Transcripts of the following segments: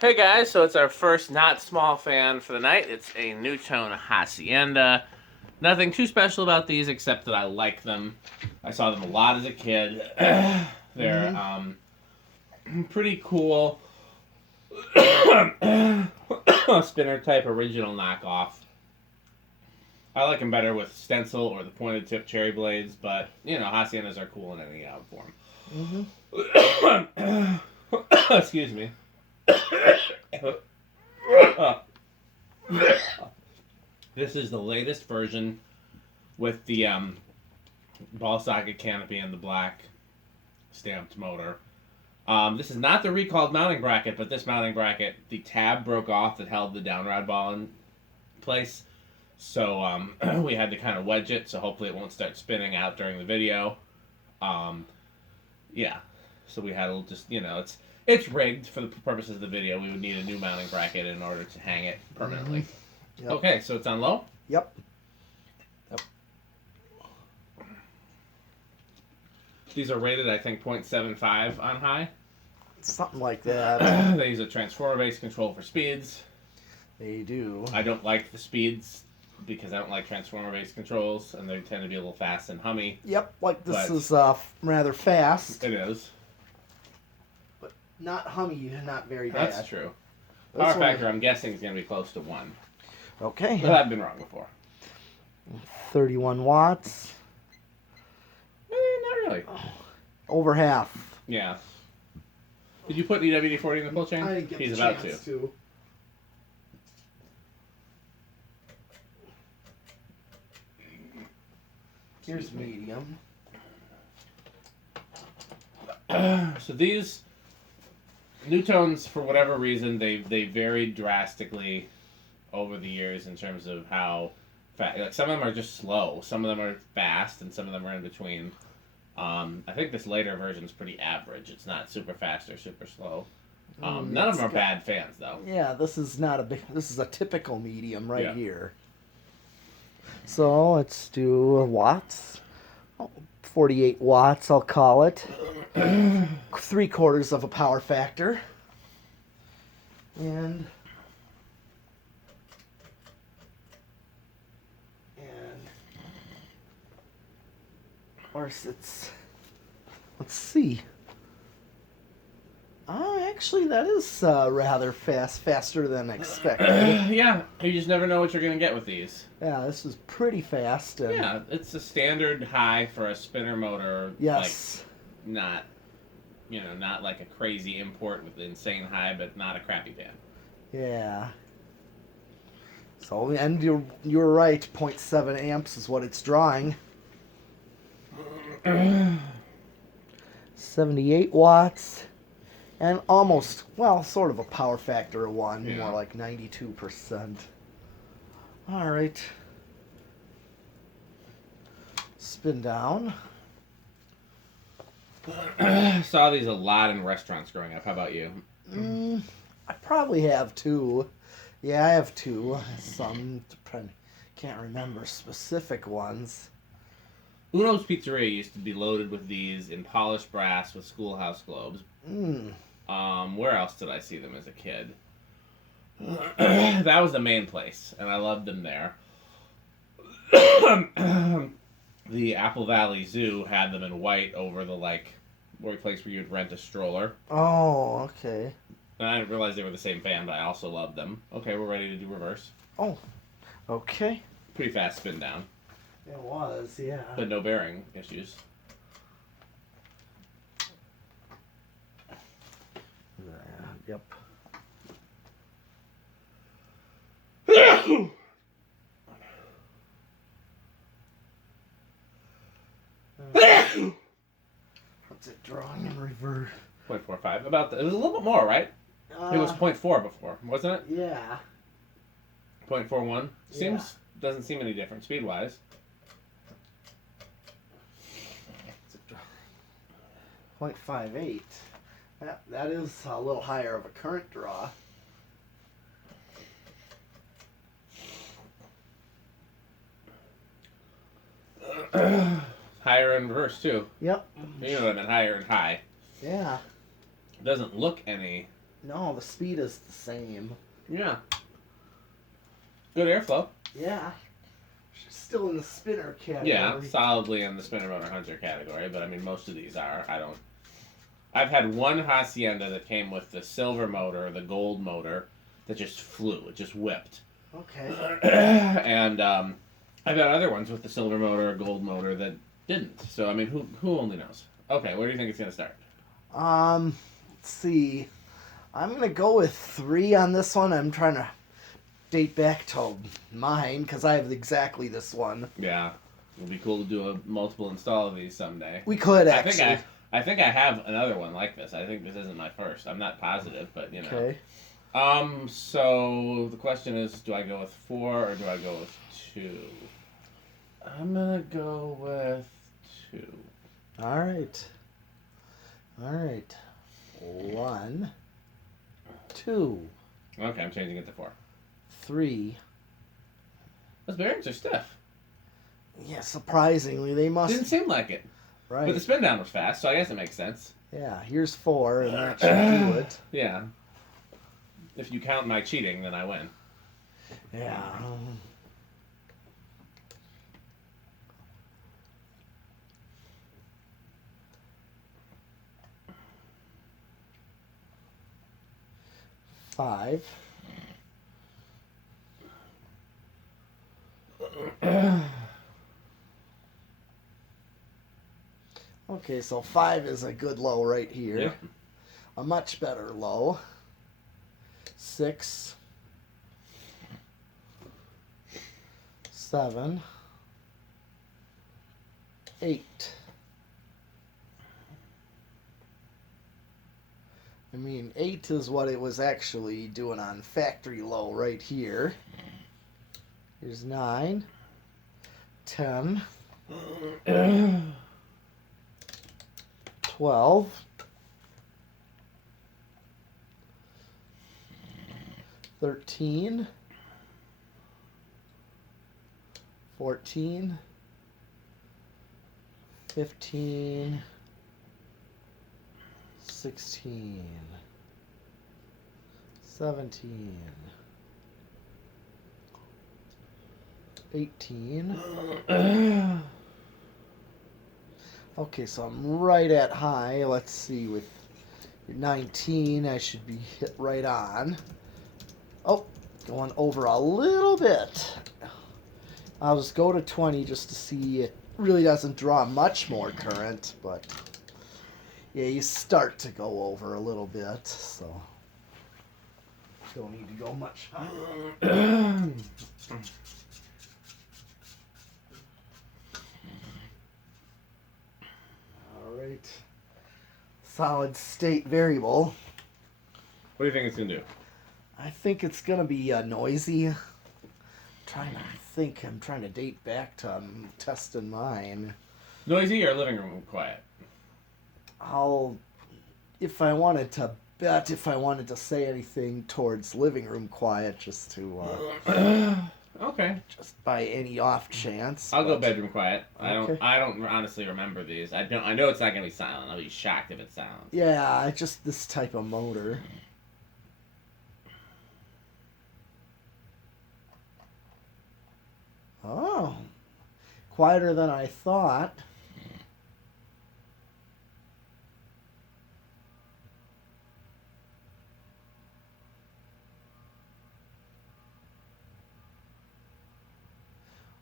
Hey guys, so it's our first not small fan for the night. It's a Nutone Hacienda. Nothing too special about these except that I like them. I saw them a lot as a kid. They're pretty cool spinner type original knockoff. I like them better with stencil or the pointed tip cherry blades, but you know, Haciendas are cool in any form. Excuse me. This is the latest version with the ball socket canopy and the black stamped motor. This is not the recalled mounting bracket, but this mounting bracket, the tab broke off that held the downrod ball in place. So we had to kind of wedge it, so hopefully it won't start spinning out during the video. Yeah, so we had to just, it's rigged for the purposes of the video. We would need a new mounting bracket in order to hang it permanently. Yep. Okay, so it's on low? Yep. These are rated, I think, 0.75 on high. Something like that. They use a transformer-based control for speeds. They do. I don't like the speeds because I don't like transformer-based controls, and they tend to be a little fast and hummy. Yep, this is rather fast. It is. But not hummy, not very bad. That's true. Power factor, I'm guessing, is going to be close to 1. Okay. But I've been wrong before. 31 watts. Not really. Over half. Yeah. Did you put EWD-40 in the pull chain? I didn't get He's the about chance to. Here's medium. So these Nutones, for whatever reason, they varied drastically over the years in terms of how fast. Like some of them are just slow, some of them are fast, and some of them are in between. I think this later version is pretty average. It's not super fast or super slow. None of them are bad fans, though. Yeah, this is not a big. This is a typical medium right here. So let's do watts. 48 watts, I'll call it. 3/4 of a power factor. And of course it's, let's see. Actually, that is rather faster than expected. Yeah, you just never know what you're going to get with these. Yeah, this is pretty fast. Yeah, it's a standard high for a spinner motor. Yes. Like, not like a crazy import with insane high, but not a crappy fan. Yeah. So, and you're right, 0.7 amps is what it's drawing. 78 watts. And almost, well, sort of a power factor of 1, more like 92%. All right. Spin down. Saw these a lot in restaurants growing up. How about you? I probably have 2. Yeah, I have 2. Some, can't remember specific ones. Uno's Pizzeria used to be loaded with these in polished brass with schoolhouse globes. Where else did I see them as a kid? That was the main place, and I loved them there. The Apple Valley Zoo had them in white over the place where you'd rent a stroller. Oh, okay. And I didn't realize they were the same fan, but I also loved them. Okay, we're ready to do reverse. Oh, okay. Pretty fast spin down. It was, yeah. But no bearing issues. Yep. What's it drawing in reverse? 0.45. It was a little bit more, right? It was 0.4 before, wasn't it? Yeah. 0.41. Doesn't seem any different speed wise. 0.58. That is a little higher of a current draw. Higher in reverse too. Yep. You know what I meant, higher and high. Yeah. It doesn't look any No, the speed is the same. Yeah. Good airflow. Yeah. She's still in the spinner category. Yeah, solidly in the spinner motor hunter category, but I mean most of these are. I've had one Hacienda that came with the silver motor, the gold motor, that just flew. It just whipped. Okay. And I've had other ones with the silver motor or gold motor that didn't. So I mean, who only knows? Okay, where do you think it's gonna start? Let's see. I'm gonna go with 3 on this one. I'm trying to date back to mine because I have exactly this one. Yeah, it'll be cool to do a multiple install of these someday. We could actually. I think I have another one like this. I think this isn't my first. I'm not positive, but you know. Okay. So the question is, do I go with 4 or do I go with 2? I'm gonna go with 2. All right. 1, 2, Okay, I'm changing it to 4. 3. Those bearings are stiff. Yeah, surprisingly, they must. Didn't seem like it. Right. But the spin down was fast, so I guess it makes sense. Yeah, here's 4, and that should do it. Yeah. If you count my cheating, then I win. Yeah. Five. Okay, so 5 is a good low right here. Yep. A much better low. 6. 7. 8. I mean, 8 is what it was actually doing on factory low right here. Here's 9. 10. 12. 13. 14. 15. 16. 17. 18. Okay, so I'm right at high. Let's see, with 19, I should be hit right on. Oh, going over a little bit. I'll just go to 20 just to see. It really doesn't draw much more current, but yeah, you start to go over a little bit, so don't need to go much higher. Alright. Solid state variable. What do you think it's going to do? I think it's going to be noisy. I'm trying to date back to testing mine. Noisy or living room quiet? If I wanted to say anything towards living room quiet, just to Okay. just by any off chance. I'll go bedroom quiet. Okay. I don't honestly remember these. I know it's not going to be silent. I'll be shocked if it's silent. Yeah, just this type of motor. Oh, quieter than I thought.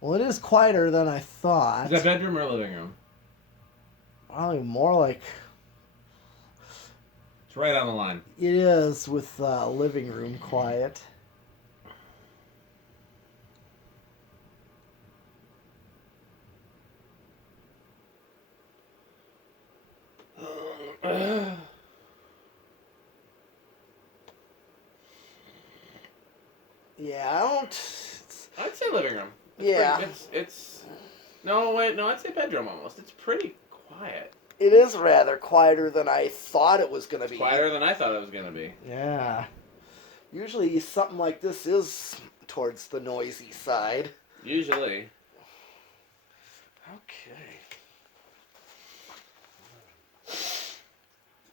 Well, it is quieter than I thought. Is that bedroom or living room? Probably more like It's right on the line. it is with living room quiet. Yeah, I don't. I'd say living room. Yeah. No, wait, no, I'd say bedroom almost. It's pretty quiet. It is rather quieter than I thought it was going to be. Quieter than I thought it was going to be. Yeah. Usually something like this is towards the noisy side. Usually. Okay.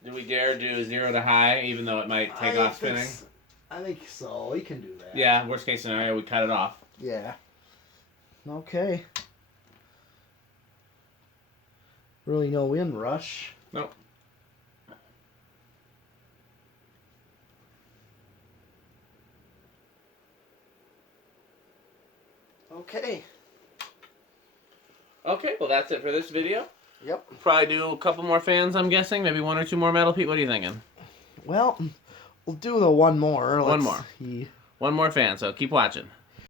Do we dare do 0 to high, even though it might take off spinning? I think so. We can do that. Yeah, worst case scenario, we cut it off. Yeah. Okay. Really no wind rush. Nope. Okay. Okay, well that's it for this video. Yep. Probably do a couple more fans, I'm guessing. Maybe 1 or 2 more metal. Pete, what are you thinking? Well, we'll do the one more. One more. See. One more fan, so keep watching.